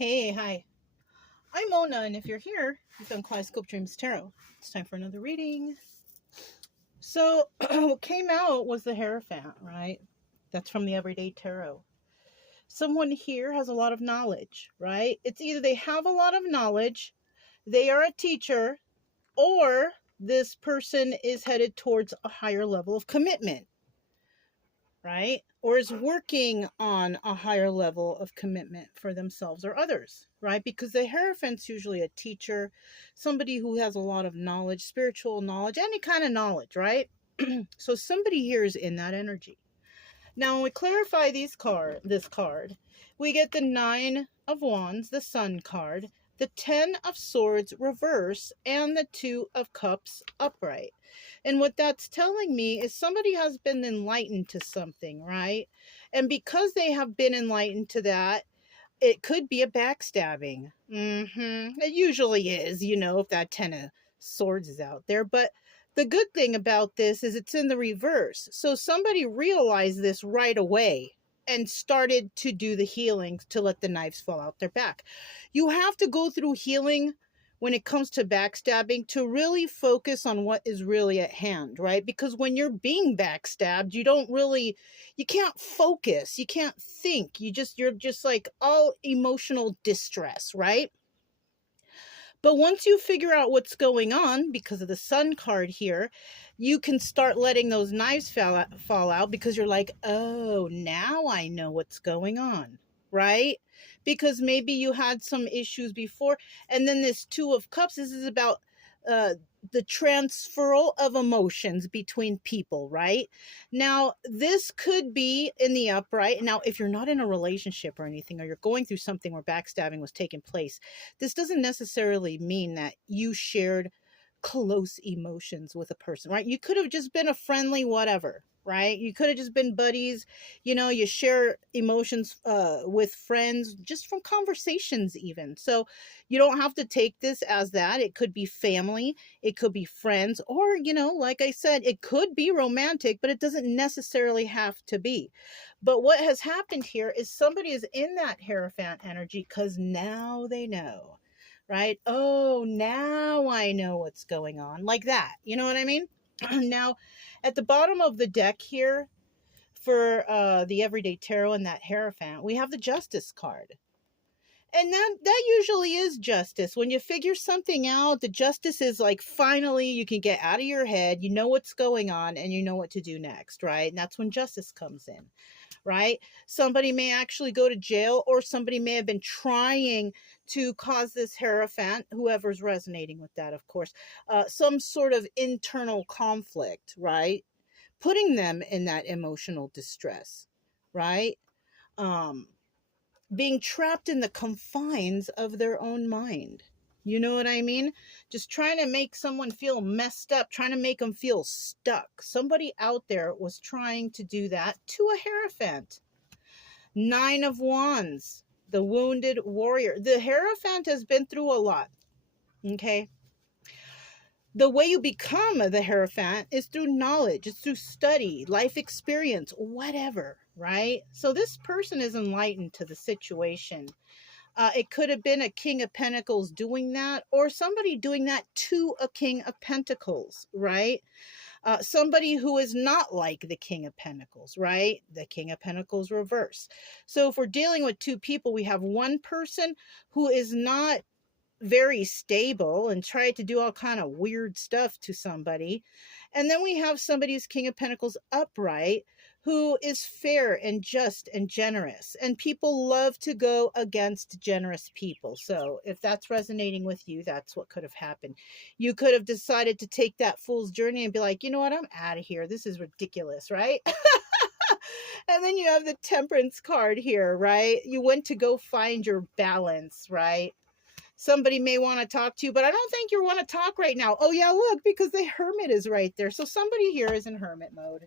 Hey, hi. I'm Mona, and if you're here, you've done Kaleidoscope Dreams Tarot. It's time for another reading. So, what came out was the Hierophant, right? That's from the Everyday Tarot. Someone here has a lot of knowledge, right? It's either they have a lot of knowledge, they are a teacher, or this person is headed towards a higher level of commitment, right? Or is working on a higher level of commitment for themselves or others, right? Because the Hierophant's usually a teacher, somebody who has a lot of knowledge, spiritual knowledge, any kind of knowledge, right? So somebody here is in that energy. Now, when we clarify this card, we get the Nine of Wands, the Sun card, the Ten of Swords reverse, and the Two of Cups upright. And what that's telling me is somebody has been enlightened to something, right? And because they have been enlightened to that, it could be a backstabbing. It usually is, if that Ten of Swords is out there. But the good thing about this is it's in the reverse. So somebody realized this right away and started to do the healing to let the knives fall out their back. You have to go through healing when it comes to backstabbing to really focus on what is really at hand, right? Because when you're being backstabbed, you can't focus, you can't think, you're just like all emotional distress, right? But once you figure out what's going on because of the Sun card here, you can start letting those knives fall out because you're like, oh, now I know what's going on, right? Because maybe you had some issues before. And then this Two of Cups, this is about the transferal of emotions between people, right? Now, this could be in the upright. Now, if you're not in a relationship or anything, or you're going through something where backstabbing was taking place, this doesn't necessarily mean that you shared close emotions with a person, right? You could have just been a friendly whatever, right? You could have just been buddies. You share emotions with friends just from conversations even. So you don't have to take this as that. It could be family, it could be friends, or like I said, it could be romantic, but it doesn't necessarily have to be. But what has happened here is somebody is in that Hierophant energy because now they know, right? Oh, now I know what's going on, like that. You know what I mean? Now, at the bottom of the deck here for the Everyday Tarot and that Hierophant, we have the Justice card. And that usually is justice. When you figure something out, the justice is like finally you can get out of your head, you know what's going on, and you know what to do next, right? And that's when justice comes in, right? Somebody may actually go to jail, or somebody may have been trying to cause this Hierophant, whoever's resonating with that, of course, some sort of internal conflict, right? Putting them in that emotional distress, right? Um, Being trapped in the confines of their own mind. You know what I mean? Just trying to make someone feel messed up, trying to make them feel stuck. Somebody out there was trying to do that to a Hierophant. Nine of Wands, the wounded warrior. The Hierophant has been through a lot, okay? The way you become the Hierophant is through knowledge, it's through study, life experience, whatever, right? So this person is enlightened to the situation. It could have been a King of Pentacles doing that, or somebody doing that to a King of Pentacles, right? Somebody who is not like the King of Pentacles, right? The King of Pentacles reverse. So if we're dealing with two people, we have one person who is not very stable and tried to do all kind of weird stuff to somebody. And then we have somebody who's King of Pentacles upright, who is fair and just and generous. And people love to go against generous people. So if that's resonating with you, that's what could have happened. You could have decided to take that fool's journey and be like, you know what, I'm out of here. This is ridiculous, right? And then you have the Temperance card here, right? You went to go find your balance, right? Somebody may want to talk to you, but I don't think you want to talk right now. Oh yeah, look, because the Hermit is right there. So somebody here is in hermit mode,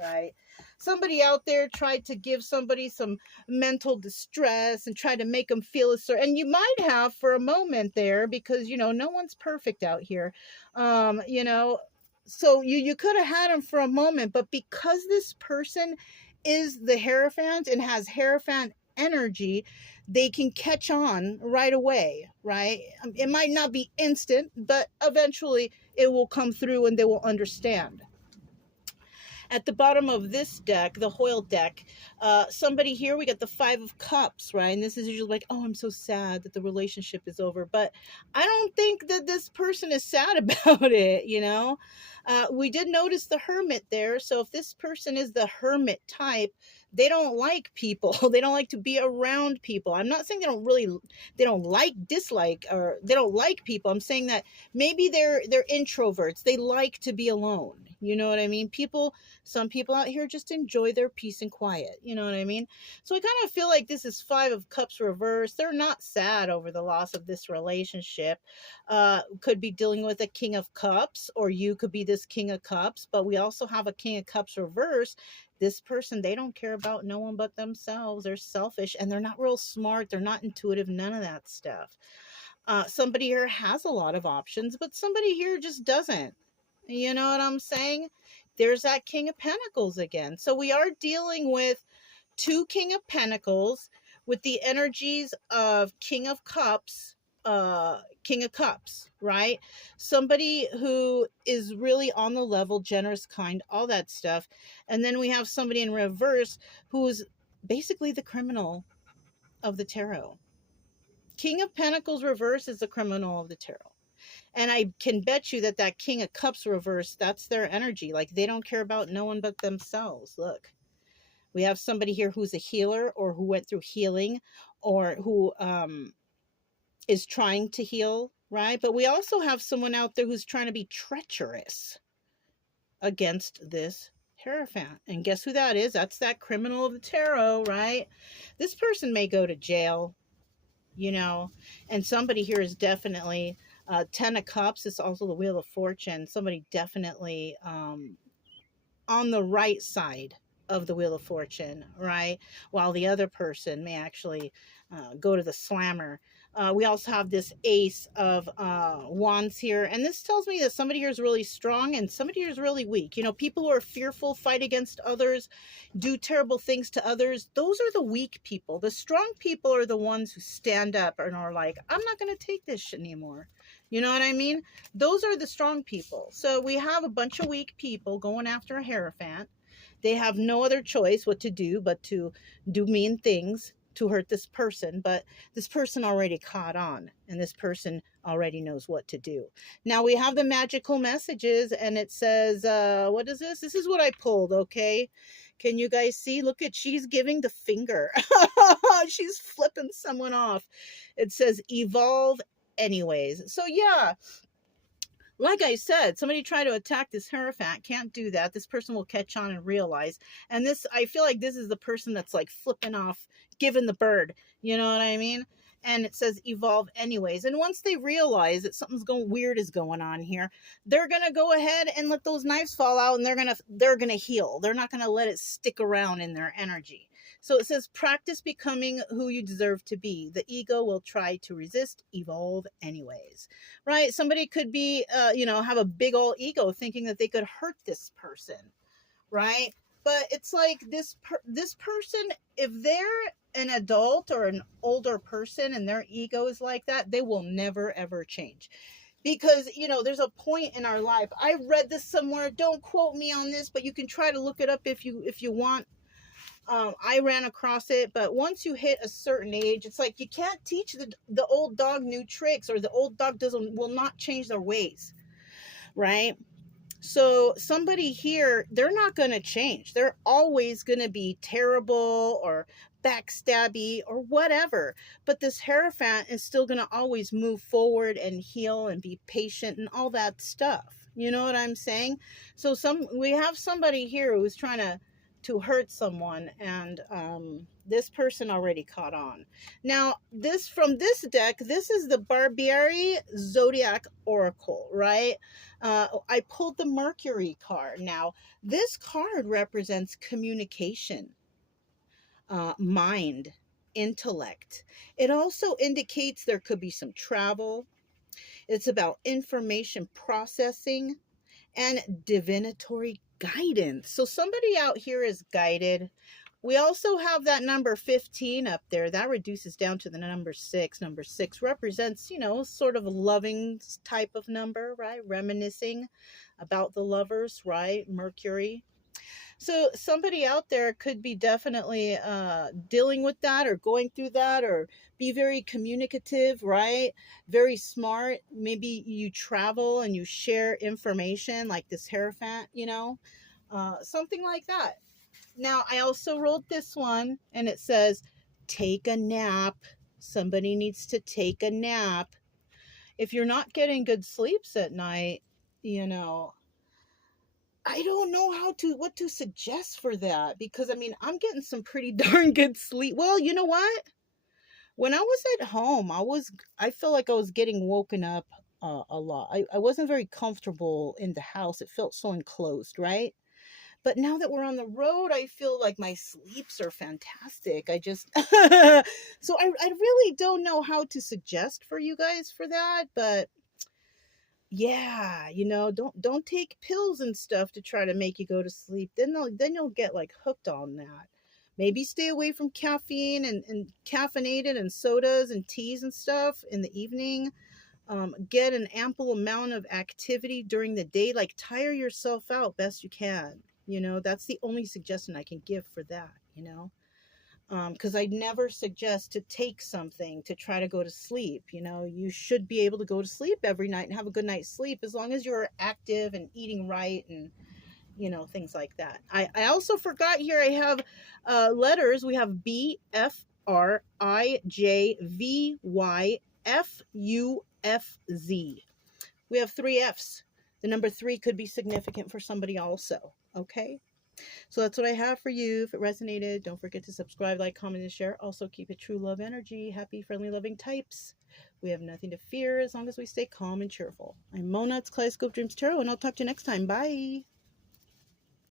right? Somebody out there tried to give somebody some mental distress and try to make them feel a certain, and you might have for a moment there, because no one's perfect out here. So you could have had them for a moment, but because this person is the Hierophant and has Hierophant energy, they can catch on right away, right? It might not be instant, but eventually it will come through and they will understand. At the bottom of this deck, the Hoyle deck, somebody here, we got the Five of Cups, right? And this is usually like, oh, I'm so sad that the relationship is over. But I don't think that this person is sad about it, you know? We did notice the Hermit there. So if this person is the Hermit type, they don't like people. They don't like to be around people. I'm not saying they don't dislike, or they don't like people. I'm saying that maybe they're introverts. They like to be alone. You know what I mean? Some people out here just enjoy their peace and quiet. You know what I mean? So I kind of feel like this is Five of Cups reversed. They're not sad over the loss of this relationship. Could be dealing with a King of Cups, or you could be this King of Cups, but we also have a King of Cups reverse. This person, they don't care about no one but themselves. They're selfish and they're not real smart. They're not intuitive, none of that stuff. Somebody here has a lot of options, but somebody here just doesn't. You know what I'm saying? There's that King of Pentacles again. So we are dealing with two King of Pentacles with the energies of King of Cups, right? Somebody who is really on the level, generous, kind, all that stuff. And then we have somebody in reverse who's basically the criminal of the tarot. King of Pentacles reverse is the criminal of the tarot. And I can bet you that that King of Cups reverse, that's their energy. Like, they don't care about no one but themselves. Look, we have somebody here who's a healer, or who went through healing, or who is trying to heal, right? But we also have someone out there who's trying to be treacherous against this Hierophant. And guess who that is? That's that criminal of the tarot, right? This person may go to jail, you know, and somebody here is definitely... Ten of Cups is also the Wheel of Fortune. Somebody definitely on the right side of the Wheel of Fortune, right? While the other person may actually go to the slammer. We also have this Ace of Wands here. And this tells me that somebody here is really strong and somebody here is really weak. You know, people who are fearful, fight against others, do terrible things to others. Those are the weak people. The strong people are the ones who stand up and are like, I'm not going to take this shit anymore. You know what I mean? Those are the strong people. So we have a bunch of weak people going after a Hierophant. They have no other choice what to do but to do mean things to hurt this person. But this person already caught on, and this person already knows what to do. Now we have the magical messages, and it says, what is this? This is what I pulled, okay? Can you guys see? Look at, she's giving the finger. She's flipping someone off. It says, evolve anyways. So yeah, like I said, somebody try to attack this Hierophant, can't do that. This person will catch on and realize. And this, I feel like this is the person that's like flipping off, giving the bird. You know what I mean? And it says evolve anyways. And once they realize that something's weird is going on here, they're gonna go ahead and let those knives fall out, and they're gonna heal. They're not gonna let it stick around in their energy. So it says, practice becoming who you deserve to be. The ego will try to resist, evolve anyways, right? Somebody could be, you know, have a big old ego thinking that they could hurt this person, right? But it's like this person, if they're an adult or an older person and their ego is like that, they will never, ever change. Because, you know, there's a point in our life. I read this somewhere. Don't quote me on this, but you can try to look it up if you want. I ran across it, but once you hit a certain age, it's like you can't teach the old dog new tricks, or the old dog will not change their ways, right? So somebody here, they're not going to change. They're always going to be terrible or backstabby or whatever. But this Hierophant is still going to always move forward and heal and be patient and all that stuff. You know what I'm saying? So we have somebody here who's trying to hurt someone, and this person already caught on. Now, from this deck, this is the Barbieri Zodiac Oracle, right? I pulled the Mercury card. Now, this card represents communication, mind, intellect. It also indicates there could be some travel. It's about information processing and divinatory guidance. So somebody out here is guided We also have that number 15 up there. That reduces down to the number 6. Number 6 represents, you know, sort of a loving type of number, right? Reminiscing about the lovers, right? Mercury. So somebody out there could be definitely dealing with that or going through that, or be very communicative, right? Very smart. Maybe you travel and you share information like this Hierophant, you know, something like that. Now, I also wrote this one and it says, take a nap. Somebody needs to take a nap. If you're not getting good sleeps at night, you know, I don't know what to suggest for that, because I mean, I'm getting some pretty darn good sleep. Well, you know what? When I was at home, I feel like I was getting woken up a lot. I wasn't very comfortable in the house. It felt so enclosed, right? But now that we're on the road, I feel like my sleeps are fantastic. I just, so I really don't know how to suggest for you guys for that, but yeah, you know, don't take pills and stuff to try to make you go to sleep. Then you'll get like hooked on that. Maybe stay away from caffeine and caffeinated and sodas and teas and stuff in the evening. Get an ample amount of activity during the day. Like, tire yourself out best you can. You know, that's the only suggestion I can give for that, you know. Because I'd never suggest to take something to try to go to sleep. You know, you should be able to go to sleep every night and have a good night's sleep as long as you're active and eating right and, you know, things like that. I also forgot here I have letters. We have B, F, R, I, J, V, Y, F, U, F, Z. We have 3 Fs. The number 3 could be significant for somebody also. Okay? So that's what I have for you. If it resonated, don't forget to subscribe, like, comment, and share. Also, keep it true love energy. Happy, friendly, loving types. We have nothing to fear as long as we stay calm and cheerful. I'm Mona. It's Kaleidoscope Dreams Tarot, and I'll talk to you next time. Bye.